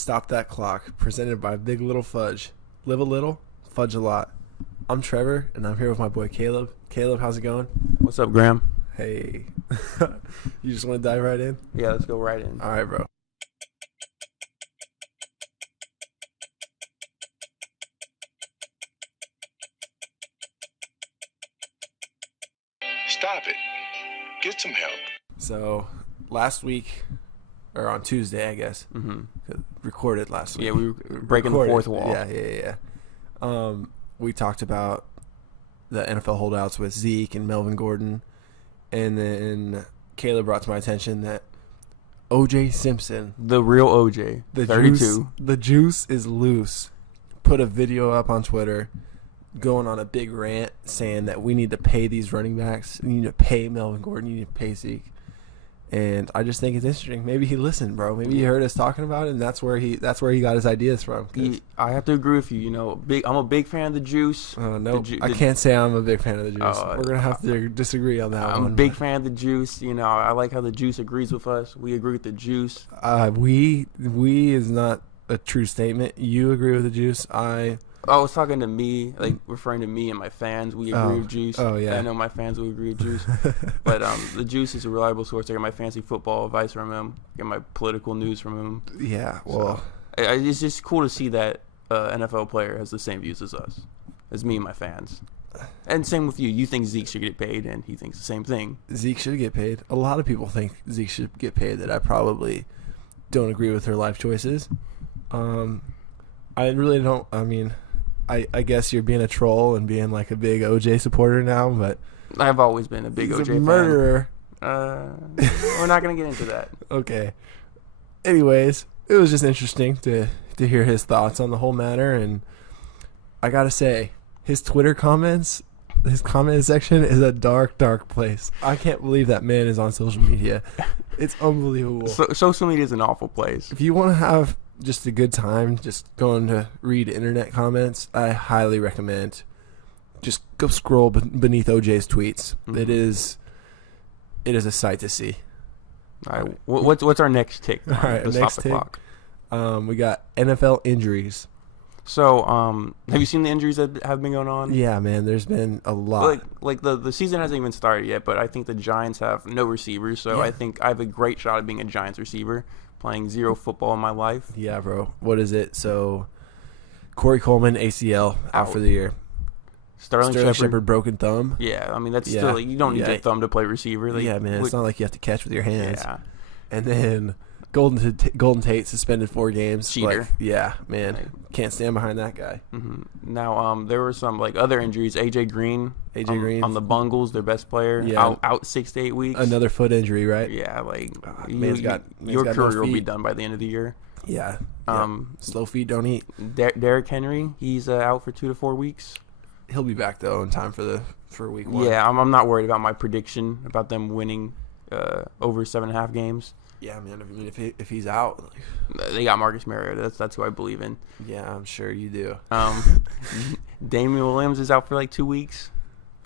Stop That Clock, presented by Big Little Fudge. Live a little, fudge a lot. I'm Trevor, and I'm here with my boy Caleb. Caleb, how's it going? What's up, Graham? Hey. You just want to dive right in? Yeah, let's go right in. All right, bro. Stop it. Get some help. So, last week, or on Tuesday, I guess, recorded last week. Yeah, we were breaking the fourth wall. Yeah. We talked about the NFL holdouts with Zeke and Melvin Gordon, and then Caleb brought to my attention that O.J. Simpson, The real OJ, the 32. the juice is loose, put a video up on Twitter going on a big rant saying that we need to pay these running backs. You need to pay Melvin Gordon. You need to pay Zeke. And I just think it's interesting. Maybe he listened, bro. Maybe he heard us talking about it, and that's where he got his ideas from. I have to agree with you. You know, I'm a big fan of the juice. No, I can't say I'm a big fan of the juice. We're gonna have to disagree on that one. I'm a big fan of the juice. You know, I like how the juice agrees with us. We agree with the juice. We is not a true statement. You agree with the juice. I was talking to me, like referring to me and my fans. We agree with Juice. Oh, yeah. I know my fans will agree with Juice. But the Juice is a reliable source. I get my fantasy football advice from him. I get my political news from him. Yeah, well. So, it's just cool to see that NFL player has the same views as us, as me and my fans. And same with you. You think Zeke should get paid, and he thinks the same thing. Zeke should get paid. A lot of people think Zeke should get paid that I probably don't agree with her life choices. I really don't. I mean, I guess you're being a troll and being like a big OJ supporter now, but I've always been a big he's OJ a murderer. Fan. We're not gonna get into that. Okay. Anyways, it was just interesting to hear his thoughts on the whole matter, and I gotta say, his Twitter comments, his comment section is a dark, dark place. I can't believe that man is on social media. It's unbelievable. Social media is an awful place. If you want to have just a good time, just going to read internet comments, I highly recommend just go scroll beneath OJ's tweets. Mm-hmm. It is a sight to see. All right, what's our next tick? All right, next tick. We got NFL injuries. So, have you seen the injuries that have been going on? Yeah, man, there's been a lot. Like the season hasn't even started yet, but I think the Giants have no receivers, so yeah. I think I have a great shot at being a Giants receiver, playing zero football in my life. Yeah, bro. What is it? So, Corey Coleman, ACL, out for the year. Sterling Shepard, broken thumb. Yeah, I mean, that's still, you don't need your thumb to play receiver. Like, yeah, man, it's not like you have to catch with your hands. Yeah. And then Golden Tate suspended 4 games. Cheater. Like, yeah, man. Can't stand behind that guy. Mm-hmm. Now, there were some other injuries. AJ Green on the Bungles, their best player, out 6 to 8 weeks. Another foot injury, right? Yeah, your career will be done by the end of the year. Yeah. Slow feet don't eat. Derrick Henry, he's out for 2 to 4 weeks. He'll be back though in time for week 1. Yeah, I'm not worried about my prediction about them winning over 7.5 games. Yeah, man. I mean, if he's out, they got Marcus Mariota. That's who I believe in. Yeah, I'm sure you do. Damian Williams is out for 2 weeks.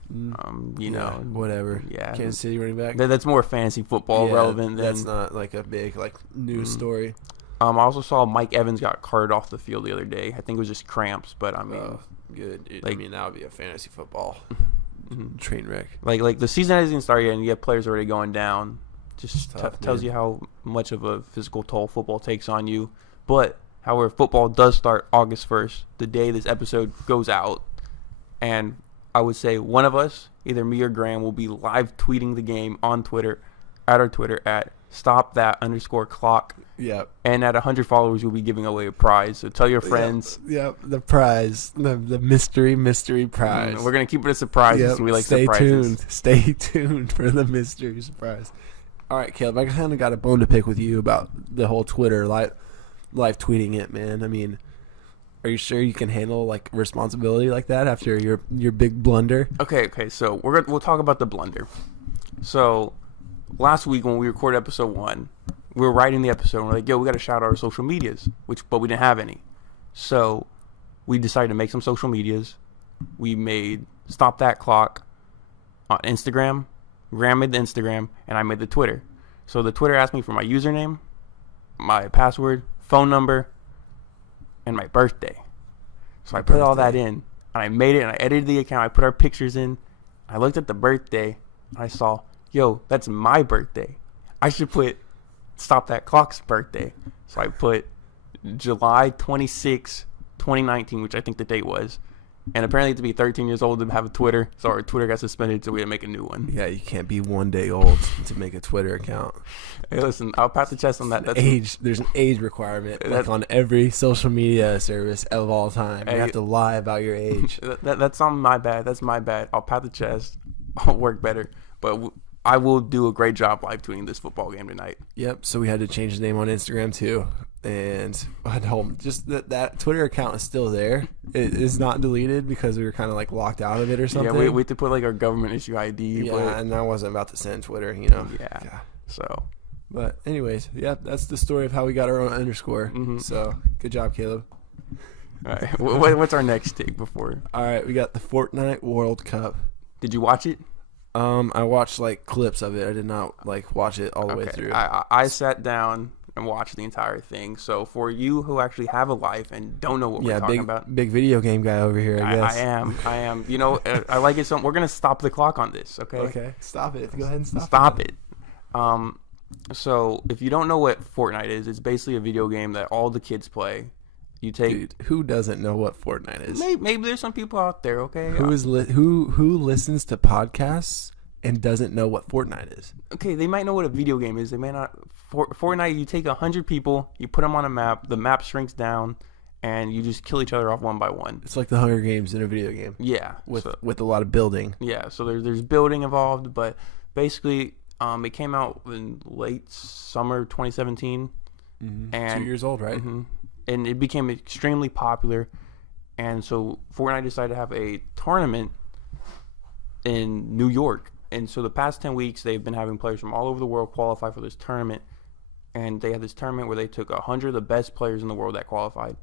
Whatever. Yeah, Kansas City running back. That's more fantasy football relevant. That's not like a big news story. I also saw Mike Evans got carted off the field the other day. I think it was just cramps, but I mean, good. Dude. I mean, that would be a fantasy football train wreck. Like the season hasn't even started yet, and you have players already going down. Just tells you how much of a physical toll football takes on you. But, however, football does start August 1st, the day this episode goes out. And I would say one of us, either me or Graham, will be live tweeting the game on Twitter, at our Twitter, at @stopthat_clock. Yep. And at 100 followers, we'll be giving away a prize. So tell your friends. Yep. The prize. The mystery prize. We're going to keep it a surprise. Yep. We like Stay surprises. Stay tuned for the mystery surprise. All right, Caleb, I kind of got a bone to pick with you about the whole Twitter live tweeting it, man. I mean, are you sure you can handle responsibility like that after your big blunder? Okay. So we'll talk about the blunder. So last week when we recorded episode 1, we were writing the episode and we're like, yo, we got to shout out our social medias, but we didn't have any. So we decided to make some social medias. We made Stop That Clock on Instagram. Graham made the Instagram, and I made the Twitter. So the Twitter asked me for my username, my password, phone number, and my birthday. So I put all that in, and I made it, and I edited the account. I put our pictures in. I looked at the birthday, and I saw, yo, that's my birthday. I should put Stop That Clock's birthday. So I put July 26, 2019, which I think the date was. And apparently to be 13 years old to have a Twitter, so our Twitter got suspended, so we had to make a new one. Yeah, you can't be 1 day old to make a Twitter account. Hey, listen, I'll pat the chest on that. There's an age requirement like on every social media service of all time. You have to lie about your age. That's on my bad. That's my bad. I'll pat the chest. I'll work better. But I will do a great job live tweeting this football game tonight. Yep, so we had to change the name on Instagram too. And at home, just that Twitter account is still there. It is not deleted because we were kind of like locked out of it or something. Yeah, we had to put like our government issue ID. Yeah, and I wasn't about to send Twitter, you know. Yeah. So, but anyways, yeah, that's the story of how we got our own underscore. Mm-hmm. So good job, Caleb. All right, what's our next take before? All right, we got the Fortnite World Cup. Did you watch it? I watched like clips of it. I did not like watch it all the way through. I sat down and watch the entire thing. So for you who actually have a life and don't know what we're talking about. Big video game guy over here, I guess. I am. You know, I like it so we're going to stop the clock on this, okay? Okay, stop it. Go ahead and stop it. So if you don't know what Fortnite is, it's basically a video game that all the kids play. Dude, who doesn't know what Fortnite is? Maybe there's some people out there, okay? Who listens to podcasts and doesn't know what Fortnite is? Okay, they might know what a video game is. They may not. Fortnite, you take 100 people, you put them on a map, the map shrinks down, and you just kill each other off one by one. It's like the Hunger Games in a video game. Yeah. With a lot of building. Yeah, so there's building involved, but basically it came out in late summer 2017. Mm-hmm. And 2 years old, right? Mm-hmm. And it became extremely popular. And so Fortnite decided to have a tournament in New York. And so the past 10 weeks, they've been having players from all over the world qualify for this tournament. And they had this tournament where they took 100 of the best players in the world that qualified.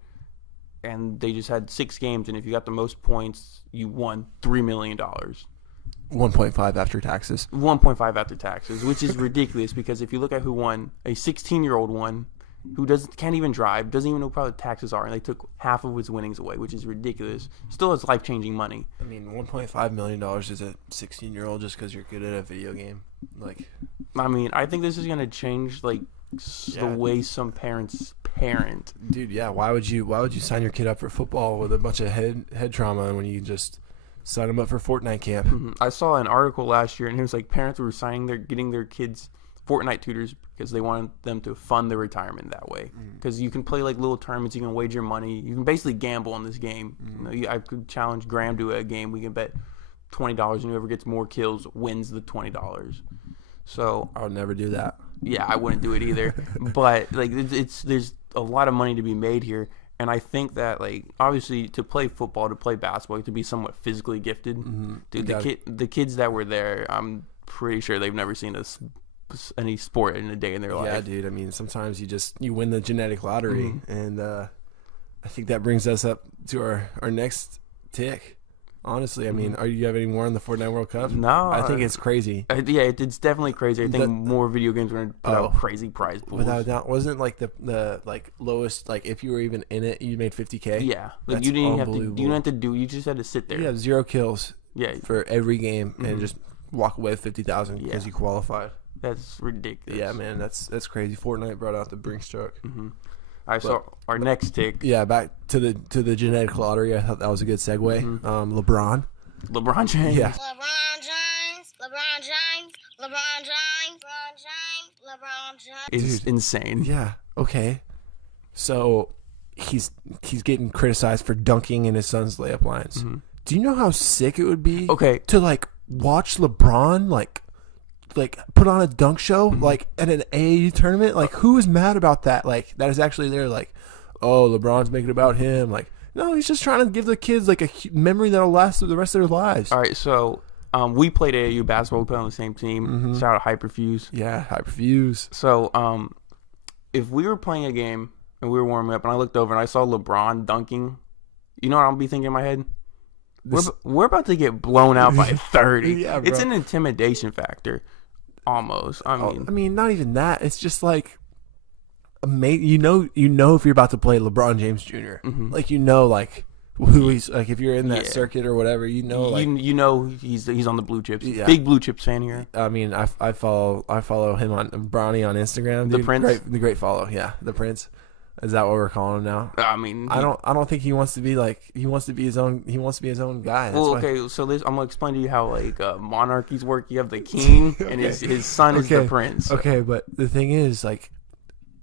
And they just had 6 games. And if you got the most points, you won $3 million. 1.5 after taxes. 1.5 after taxes, which is ridiculous because if you look at who won, a 16-year-old won who can't even drive, doesn't even know what the taxes are, and they took half of his winnings away, which is ridiculous. Still, it's life-changing money. I mean, $1.5 million is a 16-year-old just because you're good at a video game. I mean, I think this is gonna change the way some parents parent. Dude, yeah. Why would you sign your kid up for football with a bunch of head trauma when you can just sign them up for Fortnite camp? Mm-hmm. I saw an article last year, and it was like parents were getting their kids Fortnite tutors because they wanted them to fund their retirement that way. Because you can play like little tournaments, you can wager money, you can basically gamble on this game. You know, I could challenge Graham to a game. We can bet $20, and whoever gets more kills wins the $20. So I would never do that. Yeah, I wouldn't do it either. But there's a lot of money to be made here. And I think that, obviously, to play football, to play basketball, you have to be somewhat physically gifted. Mm-hmm. Dude, the kids that were there, I'm pretty sure they've never seen any sport in a day in their life. Yeah, dude. I mean, sometimes you win the genetic lottery, and I think that brings us up to our next tick. Honestly, I mean, you have any more on the Fortnite World Cup? No, I think it's crazy. Yeah, it's definitely crazy. I think more video games are going to put out crazy prize pools. Without doubt, wasn't the lowest, if you were even in it, you made $50K. Yeah, you didn't have to. You didn't have to do. You just had to sit there. Yeah, 0 kills. Yeah, for every game, and just walk away with $50,000 because you qualified. That's ridiculous. Yeah, man, that's crazy. Fortnite brought out the Brinks truck. Mm-hmm. All right, so our next tick. Yeah, back to the genetic lottery. I thought that was a good segue. Mm-hmm. LeBron James. Yeah. LeBron James. It's insane. Yeah. Okay. So he's getting criticized for dunking in his son's layup lines. Mm-hmm. Do you know how sick it would be? Okay. To watch LeBron put on a dunk show at an AAU tournament. Who is mad about that? That is actually there. Oh, LeBron's making it about him. No, he's just trying to give the kids a memory that'll last the rest of their lives. All right, so we played AAU basketball. We played on the same team. Mm-hmm. Shout out Hyperfuse. Yeah, Hyperfuse. So if we were playing a game and we were warming up, and I looked over and I saw LeBron dunking, you know what I'll be thinking in my head? We're about to get blown out by 30. Yeah, bro. It's an intimidation factor. Almost. I mean, not even that. It's just You know if you're about to play LeBron James Jr. Like like who he's like if you're in that circuit or whatever, like you know he's on the blue chips. Yeah. Big blue chips fan here. I mean, I follow him on Bronny on Instagram. Dude. The Prince, great follow. Yeah, the Prince. Is that what we're calling him now? I mean, I don't think he wants to be like he wants to be his own guy. That's okay, so I'm gonna explain to you how like monarchies work. You have the king and his son is the prince. Okay, but the thing is, like,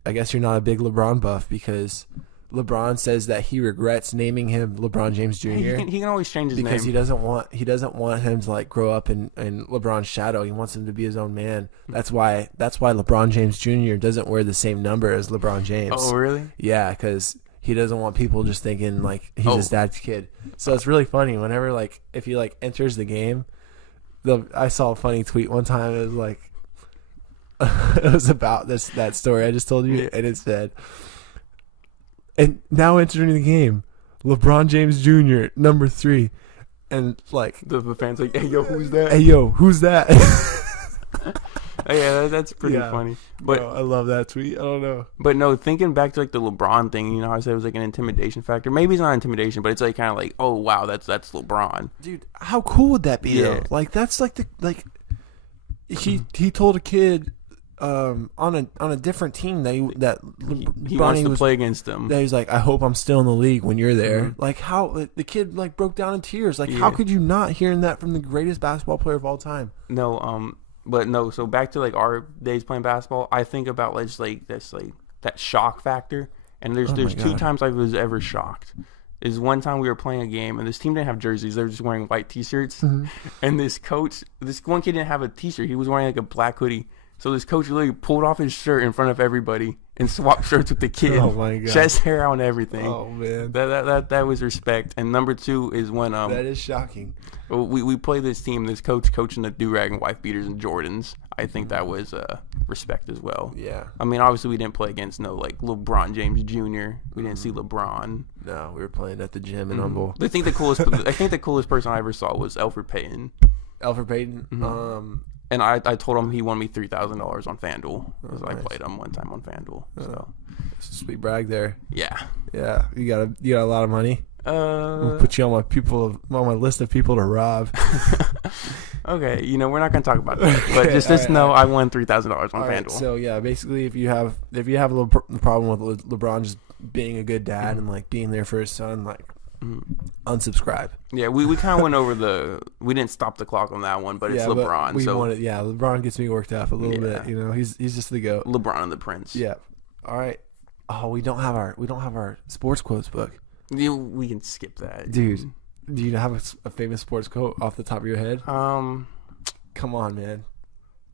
I guess you're not a big LeBron buff because LeBron says that he regrets naming him LeBron James Jr. He can always change his name because he doesn't want him to like grow up in LeBron's shadow. He wants him to be his own man. That's why LeBron James Jr. doesn't wear the same number as LeBron James. Oh, really? Yeah, because he doesn't want people just thinking like he's his dad's kid. So it's really funny whenever like if he like enters the game. I saw a funny tweet one time. It was like it was about that story I just told you, and it said. And now entering the game, LeBron James Jr., number 3. And, like... The fans like, hey, yo, who's that? Hey, yo, who's that? Yeah, that's pretty funny. But bro, I love that tweet. I don't know. But, no, thinking back to, like, the LeBron thing, you know how I said it was, like, an intimidation factor? Maybe it's not intimidation, but it's, like, kind of like, oh, wow, that's LeBron. Dude, how cool would that be, though? Like, that's, like, he told a kid... on a different team that he wants to play against him. That he's like, I hope I'm still in the league when you're there. Like how the kid like broke down in tears. Like how could you not hearing that from the greatest basketball player of all time? No, but no. So back to like our days playing basketball, I think about like this like that shock factor. And there's 2 times I was ever shocked. Is one time we were playing a game and this team didn't have jerseys. They were just wearing white T-shirts. And this one kid didn't have a T-shirt. He was wearing like a black hoodie. So this coach literally pulled off his shirt in front of everybody and swapped shirts with the kid. Oh my god! Chest hair out and everything. Oh man, that was respect. And number 2 is when that is shocking. We play this team. This coach coaching the do-rag and wife beaters and Jordans. I think that was respect as well. Yeah. I mean, obviously we didn't play against like LeBron James Jr. We didn't see LeBron. No, we were playing at the gym in Humble. I think the coolest person I ever saw was Alfred Payton. Alfred Payton. And I told him he won me $3,000 on FanDuel because I played him one time on FanDuel. So sweet brag there. Yeah. You got a lot of money. I'll put you on my list of people to rob. Okay, we're not gonna talk about that. But just know I won $3,000 on FanDuel. Right, so yeah, basically, if you have a problem with LeBron just being a good dad and like being there for his son, like. Unsubscribe. Yeah, we kind of went over we didn't stop the clock on that one, but it's LeBron. LeBron gets me worked up a little bit. He's just the GOAT. LeBron and the Prince. Yeah. All right. Oh, we don't have our sports quotes book. We can skip that, dude. Do you have a famous sports quote off the top of your head? Come on, man.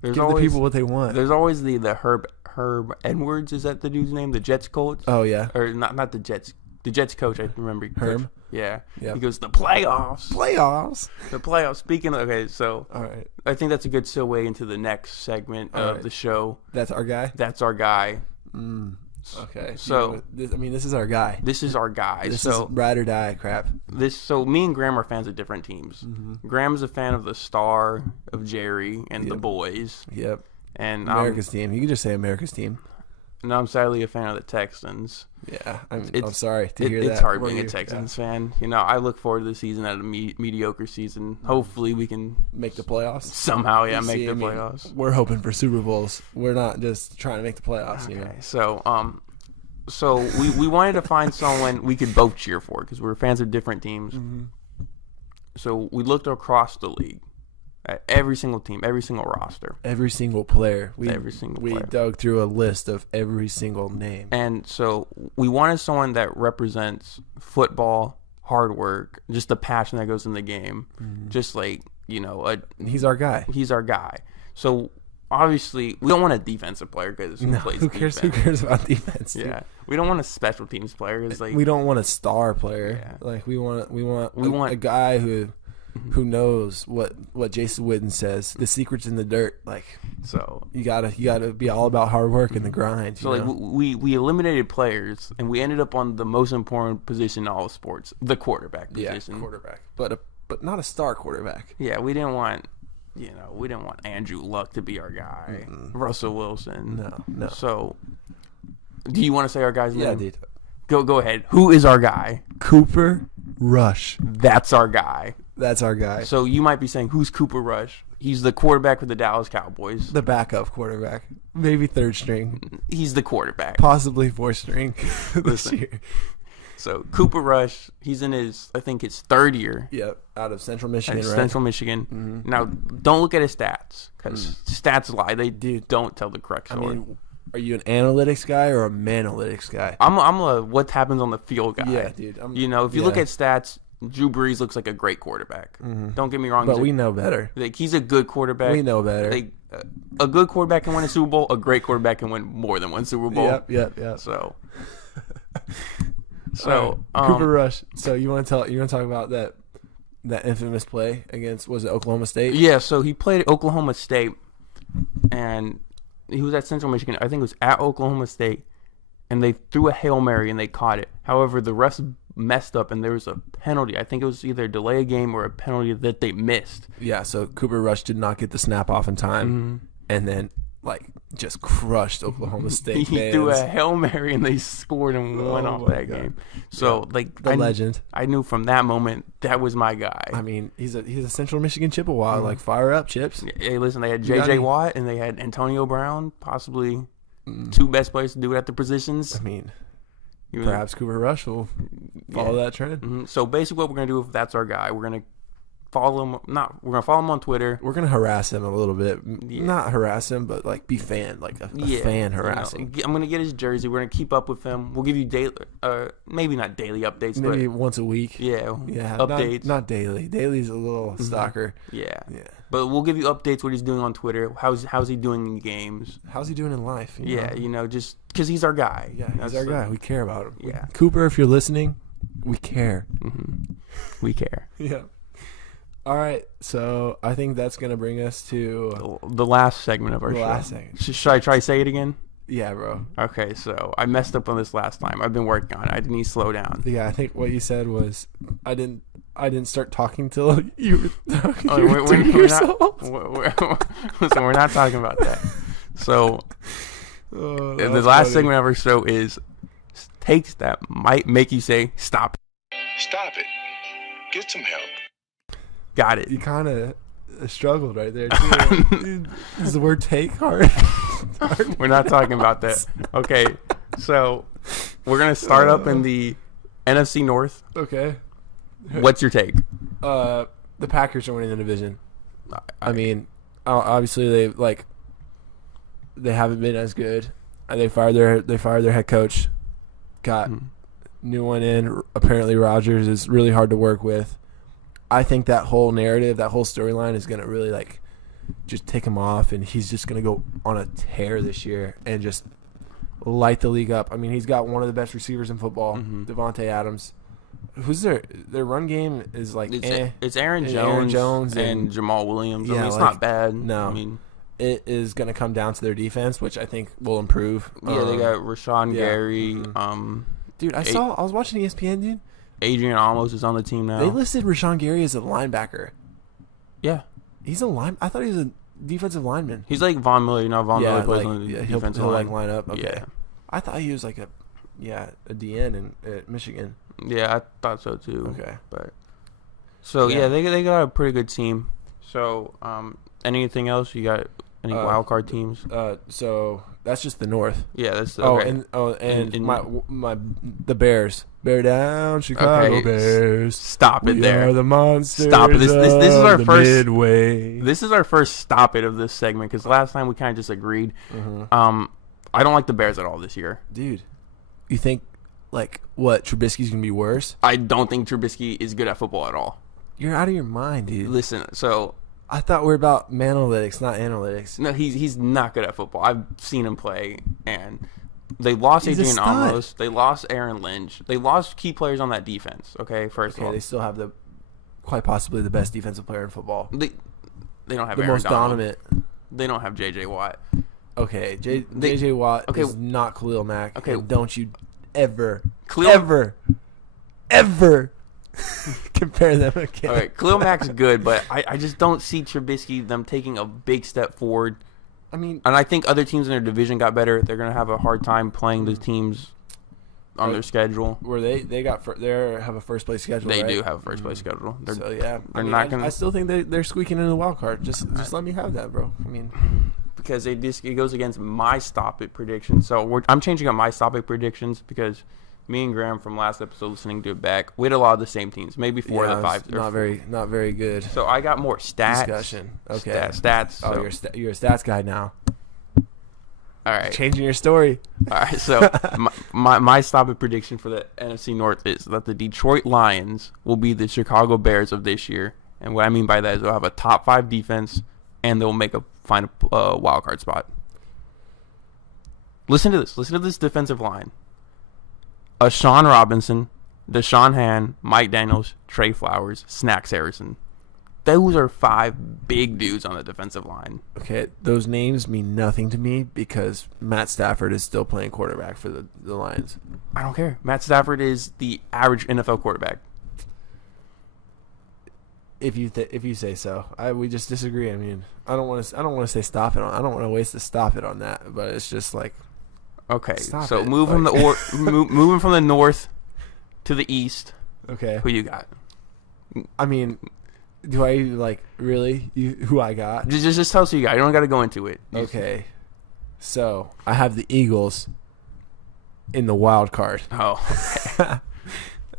Give the people what they want. There's always the Herb Edwards. Is that the dude's name? The Jets coach? Oh yeah. Or not the Jets. The Jets coach, I remember. Herm? Yeah. Yep. He goes, the playoffs. The playoffs. Speaking of, okay, so. All right. I think that's a good segue into the next segment of the show. That's our guy? That's our guy. Okay. So. This is our guy. This is our guy. This is ride or die crap. So me and Graham are fans of different teams. Graham's a fan of the Star, of Jerry, and the Boys. Yep. And America's team. You can just say America's team. And I'm sadly a fan of the Texans. Yeah, I'm sorry to hear that. It's hard being a Texans fan. I look forward to the season at a mediocre season. Hopefully we can make the playoffs. Somehow, make the playoffs. We're hoping for Super Bowls. We're not just trying to make the playoffs. Okay, so we wanted to find someone we could both cheer for because we're fans of different teams. So we looked across the league. At every single team, every single roster. Every single player. We player. dug through a list of every single name. And so we wanted someone that represents football, hard work, just the passion that goes in the game. Just like, he's our guy. He's our guy. So obviously, we don't want a defensive player because who cares? Who cares about defense? Yeah, we don't want a special teams player because we don't want a star player. Yeah. Like we want a guy who knows what Jason Witten says. The secret's in the dirt. Like, so you gotta be all about hard work and the grind. So we eliminated players and we ended up on the most important position in all of sports, the quarterback position. Yeah, quarterback, but not a star quarterback. Yeah, we didn't want Andrew Luck to be our guy. Russell Wilson. No. So Do you want to say our guy's name? Yeah, dude. Go ahead. Who is our guy? Cooper Rush. That's our guy. That's our guy. So you might be saying, who's Cooper Rush? He's the quarterback for the Dallas Cowboys. The backup quarterback. Maybe third string. He's the quarterback. Possibly fourth string this year. So Cooper Rush, he's in his third year. Yep, out of Central Michigan, right? Central Michigan. Mm-hmm. Now, don't look at his stats because stats lie. They don't tell the correct story. I mean, are you an analytics guy or a manalytics guy? I'm a what happens on the field guy. Yeah, dude. If you look at stats, Drew Brees looks like a great quarterback. Mm-hmm. Don't get me wrong. But we know better. He's a good quarterback. We know better. A good quarterback can win a Super Bowl. A great quarterback can win more than one Super Bowl. Yep. So, Cooper Rush. So you want to talk about that infamous play against, was it Oklahoma State? Yeah. So he played at Oklahoma State, and he was at Central Michigan. I think it was at Oklahoma State, and they threw a Hail Mary and they caught it. However, the refs messed up and there was a penalty. I think it was either delay a game or a penalty that they missed. Yeah. So Cooper Rush did not get the snap off in time, and then just crushed Oklahoma State. He threw a Hail Mary and they scored and won off that game. So the legend. I knew from that moment that was my guy. I mean, he's a Central Michigan Chippewa. Fire up, Chips. Hey, listen, they had J.J. Watt and they had Antonio Brown, possibly two best players to do it at the positions. I mean, perhaps Cooper Rush will follow that trend. Mm-hmm. So basically, what we're gonna do if that's our guy, we're gonna follow him. We're gonna follow him on Twitter. We're gonna harass him a little bit. Yeah. Not harass him, but be fan, a fan harassing. I'm gonna get his jersey. We're gonna keep up with him. We'll give you daily, maybe not daily updates, maybe but once a week. Yeah, updates. Not daily. Daily's a little stalker. Yeah. But we'll give you updates what he's doing on Twitter. How's he doing in games? How's he doing in life? Just because he's our guy. Yeah, he's our guy. We care about him. Yeah, Cooper, if you're listening, we care. Mm-hmm. We care. Yeah. All right, so I think that's going to bring us to the last segment of our show. Last segment. Should I try to say it again? Yeah, bro. Okay, so I messed up on this last time. I've been working on it. I need to slow down. Yeah, I think what you said was I didn't start talking till you were talking listen, we're not talking about that. So the last segment of our show is takes that might make you say, stop it. Stop it. Get some help. Got it. You kind of struggled right there, too. Is the word take hard? We're not talking about that. Okay, so we're going to start up in the NFC North. Okay. What's your take? The Packers are winning the division. I mean, obviously they haven't been as good. They fired their head coach. Got new one in. Apparently Rodgers is really hard to work with. I think that whole narrative, that whole storyline is going to really just take him off, and he's just going to go on a tear this year and just light the league up. I mean, he's got one of the best receivers in football, Devontae Adams. Who's their run game is it's Aaron Jones and Jamal Williams. Yeah, I mean, it's not bad. No, I mean, it is going to come down to their defense, which I think will improve. Yeah, they got Rashawn Gary. Dude, I was watching ESPN, dude. Adrian Amos is on the team now. They listed Rashawn Gary as a linebacker. Yeah, he's a line. I thought he was a defensive lineman. He's like Von Miller. Miller plays on the defensive line. Line up. Okay. Yeah. I thought he was a DN at Michigan. Yeah, I thought so too. Okay, but they got a pretty good team. So, anything else? You got any wild card teams? So that's just the North. Yeah, that's okay. The Bears. Bear down, Chicago Bears. Stop it there. We are the monsters. Stop it. This is our first Midway. This is our first stop it of this segment because last time we kind of disagreed. Mm-hmm. I don't like the Bears at all this year, dude. You think Trubisky's gonna be worse? I don't think Trubisky is good at football at all. You're out of your mind, dude. Listen, so I thought we were about analytics, not analytics. No, he's not good at football. I've seen him play, and they lost Adrian Amos. They lost Aaron Lynch. They lost key players on that defense. Okay, first of all, they still have quite possibly the best defensive player in football. They don't have the Aaron most Donald. dominant. They don't have J.J. Watt. Okay, J.J. Watt is not Khalil Mack. Okay, don't you ever compare them again. All right, Khalil Mack's good, but I just don't see them taking a big step forward I mean, and I think other teams in their division got better. They're gonna have a hard time playing the teams on their schedule. Where they have a first place schedule. They right? do have a first place schedule. So yeah, I still think they're squeaking into the wild card. Just let me have that, bro. I mean, because it goes against my stop it prediction. So I'm changing up my stop it predictions because me and Graham from last episode listening to it back, we had a lot of the same teams, maybe 4 of the 5. Not very good. So I got more stats. Discussion. Okay. Stats. Oh, you're a stats guy now. All right. Changing your story. All right. So my stop it prediction for the NFC North is that the Detroit Lions will be the Chicago Bears of this year, and what I mean by that is they'll have a top 5 defense, and they'll find a wild card spot. Listen to this. Listen to this defensive line. Sean Robinson, Deshaun Hand, Mike Daniels, Trey Flowers, Snacks Harrison. Those are 5 big dudes on the defensive line. Okay, those names mean nothing to me because Matt Stafford is still playing quarterback for the Lions. I don't care. Matt Stafford is the average NFL quarterback. If you say so, we just disagree. I mean, I don't want to say stop it on. I don't want to waste the stop it on that. But it's just like, okay. Stop so it. moving from the north to the east. Okay. Who you got? I mean, do I really who I got? Just tell us who you got. You don't got to go into it. Okay. So I have the Eagles in the wild card. Oh. Okay.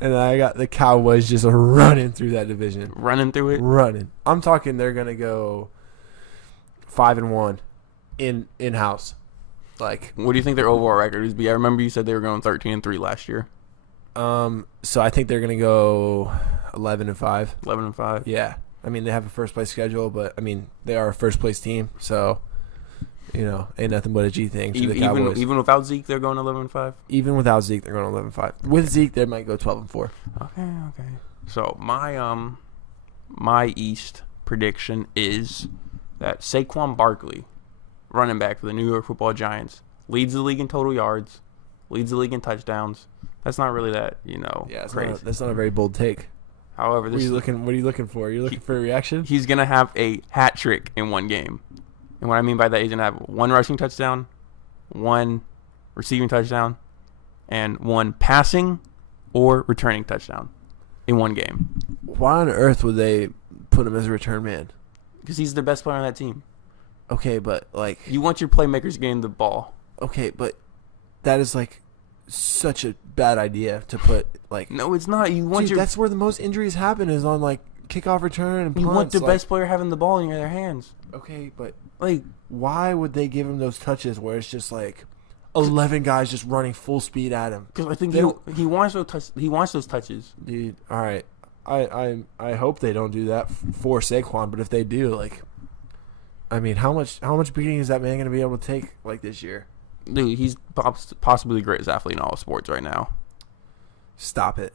And I got the Cowboys just running through that division. Running through it? Running. I'm talking they're going to go 5-1 in-house. Like, what do you think their overall record is? I remember you said they were going 13-3 last year. So I think they're going to go 11-5. 11-5? Yeah. I mean, they have a first-place schedule, but, I mean, they are a first-place team. So, ain't nothing but a G thing for the Cowboys. Even without Zeke, they're going 11-5? Even without Zeke, they're going 11-5. With Zeke, they might go 12-4. Okay. So my East prediction is that Saquon Barkley, running back for the New York Football Giants, leads the league in total yards, leads the league in touchdowns. That's not really that, crazy. That's not a very bold take. However, What are you looking for? You're looking for a reaction? He's going to have a hat trick in one game. And what I mean by that, he's going to have 1 rushing touchdown, 1 receiving touchdown, and 1 passing or returning touchdown in one game. Why on earth would they put him as a return man? Because he's the best player on that team. Okay, but you want your playmakers getting the ball. Okay, but that is such a bad idea to put No, it's not. that's where the most injuries happen is on kickoff return and punts. You want the best player having the ball in their hands. Okay, but why would they give him those touches where it's just 11 guys just running full speed at him? Because I think he wants those touches. Dude, all right. I hope they don't do that for Saquon, but if they do, I mean, how much beating is that man going to be able to take this year? Dude, he's possibly the greatest athlete in all of sports right now. Stop it.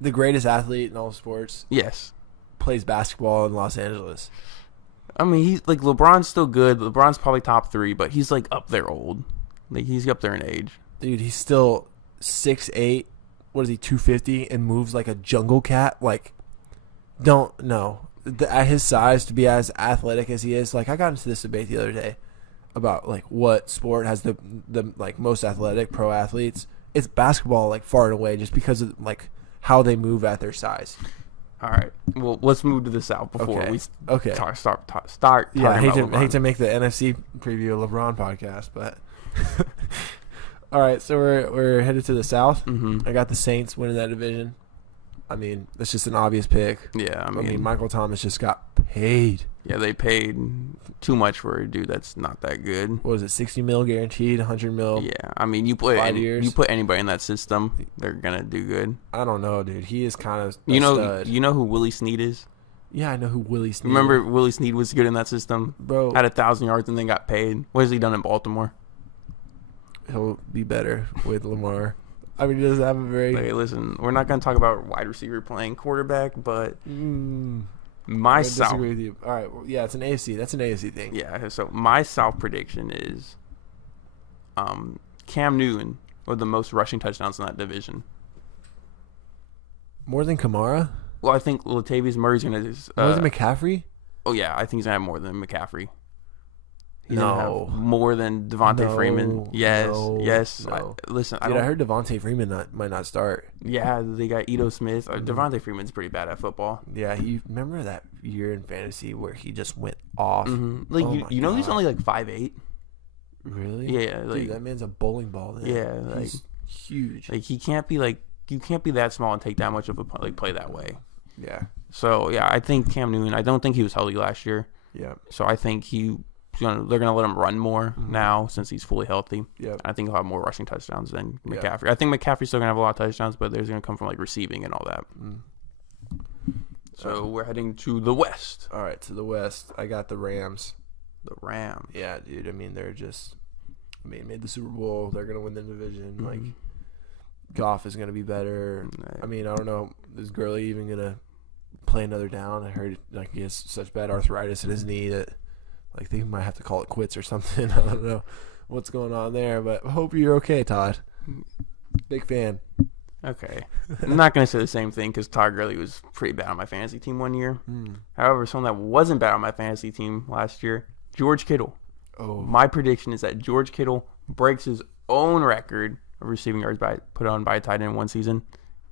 The greatest athlete in all of sports. Yes. Plays basketball in Los Angeles. I mean, he's LeBron's still good. LeBron's probably top 3, but he's up there old. He's up there in age. Dude, he's still 6'8". What is he, 250, and moves like a jungle cat? At his size, to be as athletic as he is, I got into this debate the other day about what sport has the most athletic pro athletes. It's basketball, far and away, just because of how they move at their size. All right. Well, let's move to the South before we start talking I hate about LeBron. hate to make the NFC preview a LeBron podcast, but all right. So we're headed to the South. Mm-hmm. I got the Saints winning that division. I mean, that's just an obvious pick. Yeah, I mean Michael Thomas just got paid. Yeah, they paid too much for a dude that's not that good. What was it, $60 million guaranteed, $100 million? Yeah, I mean, you put anybody in that system, they're gonna do good. I don't know, dude. He is kind of stud. You know who Willie Snead is? Yeah, I know who Willie Snead. Remember Willie Snead was good in that system, bro. Had 1,000 yards and then got paid. What has he done in Baltimore? He'll be better with Lamar. I mean, he doesn't have a very... Hey, listen, we're not going to talk about wide receiver playing quarterback, but my South... I disagree with you. All right, well, yeah, it's an AFC. That's an AFC thing. Yeah, so my South prediction is Cam Newton with the most rushing touchdowns in that division. More than Kamara? Well, I think Latavius Murray's going to... More than McCaffrey? Oh, yeah. I think he's going to have more than McCaffrey. He's No. going to have more than Devontae Freeman. Yes. Yes. No. I heard Devontae Freeman might not start. Yeah, they got Ito Smith. Devontae Freeman's pretty bad at football. Yeah, you remember that year in fantasy where he just went off? Mm-hmm. Like, Oh you know he's only like 5'8". Really? Yeah. Like, dude, that man's a bowling ball. Then. Yeah. Like, he's huge. Like, he can't be like, you can't be that small and take that much of a play that way. Yeah. So, yeah, I think Cam Newton, I don't think he was healthy last year. Yeah. So I think they're going to let him run more now since he's fully healthy. Yeah. I think he'll have more rushing touchdowns than McCaffrey. Yeah. I think McCaffrey's still going to have a lot of touchdowns, but there's going to come from like receiving and all that. So we're heading to the West. All right, to the West. I got the Rams. The Rams. Yeah, dude. I mean, made the Super Bowl. They're going to win the division. Mm-hmm. Like, Goff is going to be better. I mean, I don't know. Is Gurley even going to play another down? I heard like he has such bad arthritis in his knee that like they might have to call it quits or something. I don't know what's going on there, but I hope you're okay, Todd. Big fan. Okay. I'm not going to say the same thing because Todd Gurley was pretty bad on my fantasy team one year. However, someone that wasn't bad on my fantasy team last year, George Kittle. Oh, My prediction is that George Kittle breaks his own record of receiving yards put on by a tight end one season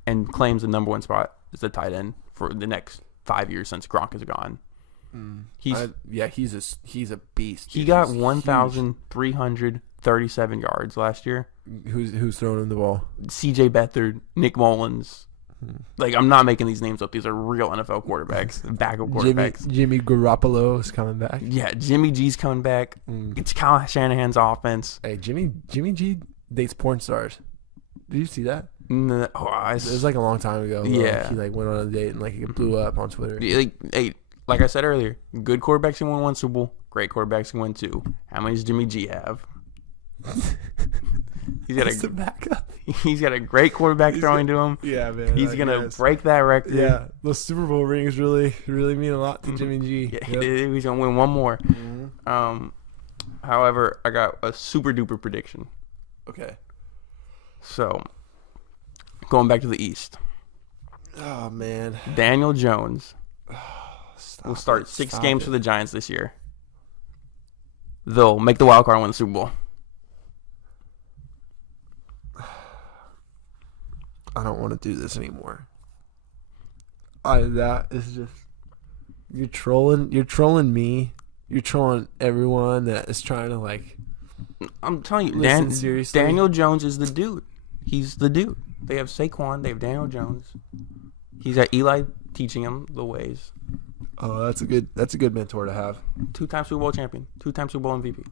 and claims the number one spot as the tight end for the next 5 years since Gronk is gone. He's a beast. He dude. got He's 1,337 yards last year. huge. Who's throwing him the ball? C.J. Beathard, Nick Mullins. Like, I'm not making these names up. These are real NFL quarterbacks, backup quarterbacks. Jimmy Garoppolo is coming back. Yeah, Jimmy G's coming back. It's Kyle Shanahan's offense. Hey, Jimmy G dates porn stars. Did you see that? No, It was like a long time ago. Yeah. He like went on a date and like it blew up on Twitter. Like I said earlier, good quarterbacks can win one Super Bowl. Great quarterbacks can win two. How many does Jimmy G have? He's got a great quarterback throwing to him. Yeah, man. He's gonna break that record. Yeah, those Super Bowl rings really mean a lot to Jimmy G. Yeah, Yep. he's gonna win one more. However, I got a super duper prediction. Okay. So, going back to the East, Oh man. Daniel Jones Stop will start it. 6 Stop games it. for the Giants this year. They'll make the wild card and win the Super Bowl. I don't want to do this anymore. That is just you're trolling me. You're trolling everyone that is trying to like I'm telling you, listen seriously. Daniel Jones is the dude. He's the dude. They have Saquon. They have Daniel Jones. He's got Eli teaching him the ways. Oh, that's a good mentor to have. 2-time Super Bowl champion. 2-time Super Bowl MVP.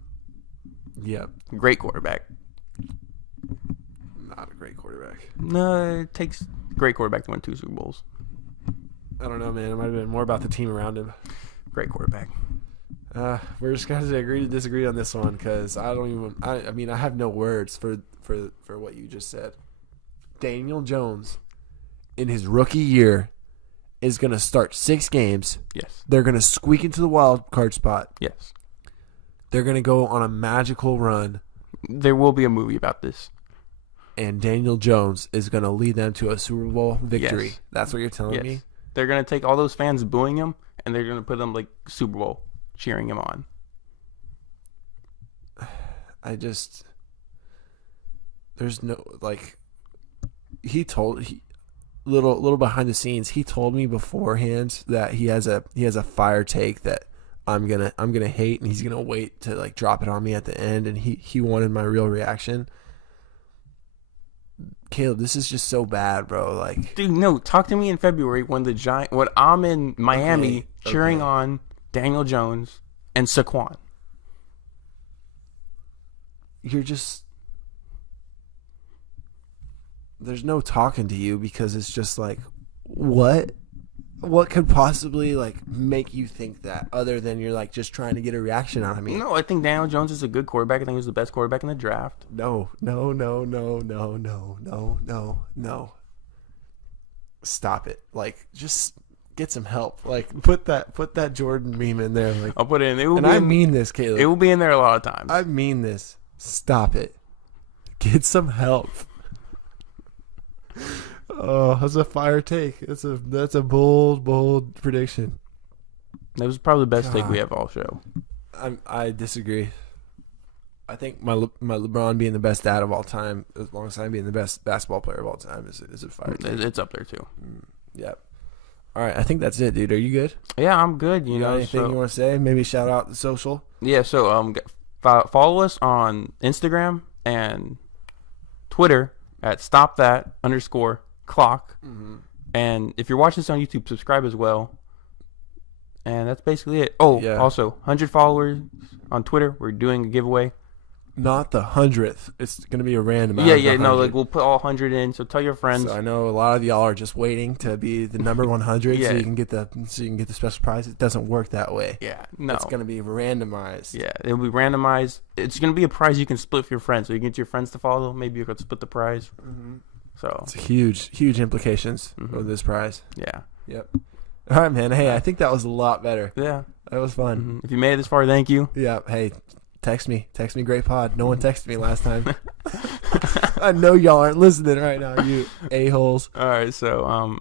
Yeah. Great quarterback. Not a great quarterback. No, it takes a great quarterback to win 2 Super Bowls. I don't know, man. It might have been more about the team around him. Great quarterback. We're just going to agree to disagree on this one because I mean, I have no words for what you just said. Daniel Jones, in his rookie year, is going to start 6 games. Yes. They're going to squeak into the wild card spot. Yes. They're going to go on a magical run. There will be a movie about this. And Daniel Jones is going to lead them to a Super Bowl victory. Yes. That's what you're telling me? They're going to take all those fans booing him, and they're going to put them like Super Bowl, cheering him on. There's no, like, little behind the scenes, he told me beforehand that he has a fire take that I'm gonna hate, and he's gonna wait to like drop it on me at the end, and he wanted my real reaction. Caleb, this is just so bad, bro. Like, Dude, no, talk to me in February when I'm in Miami cheering on Daniel Jones and Saquon. you're just, there's no talking to you because it's just like, what could possibly like make you think that other than you're like just trying to get a reaction out of me? No, I think Daniel Jones is a good quarterback. I think he was the best quarterback in the draft. No. Stop it. Like, just get some help. Like, put that Jordan meme in there. Like, I'll put it in. I mean this, Caleb. It will be in there a lot of times. I mean this. Stop it. Get some help. Oh, that's a fire take. That's a bold prediction. That was probably the best take we have all show. I disagree. I think my LeBron being the best dad of all time, alongside being the best basketball player of all time, is a fire. It's up there too. Yep. All right, I think that's it, dude. Are you good? Yeah, I'm good. You know, anything you want to say? Maybe shout out the social. Yeah. So follow us on Instagram and Twitter at @stopthat_clock. Mm-hmm. And if you're watching this on YouTube, subscribe as well. And that's basically it. Oh, yeah. Also, 100 followers on Twitter. We're doing a giveaway. Not the 100th. It's going to be a random. Like we'll put all 100 in. So tell your friends. So I know a lot of y'all are just waiting to be the number 100, so you can get the special prize. It doesn't work that way. Yeah, no. It's going to be randomized. Yeah, it'll be randomized. It's going to be a prize you can split with your friends. So you can get your friends to follow. Maybe you could split the prize. Mm-hmm. So it's huge implications of this prize. Yeah. Yep. All right, man. Hey, I think that was a lot better. Yeah. That was fun. Mm-hmm. If you made it this far, thank you. Yeah. Hey, text me. Great pod. No one texted me last time. I know y'all aren't listening right now, you a-holes. All right. So,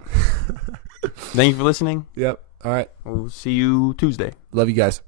thank you for listening. Yep. All right. We'll see you Tuesday. Love you guys.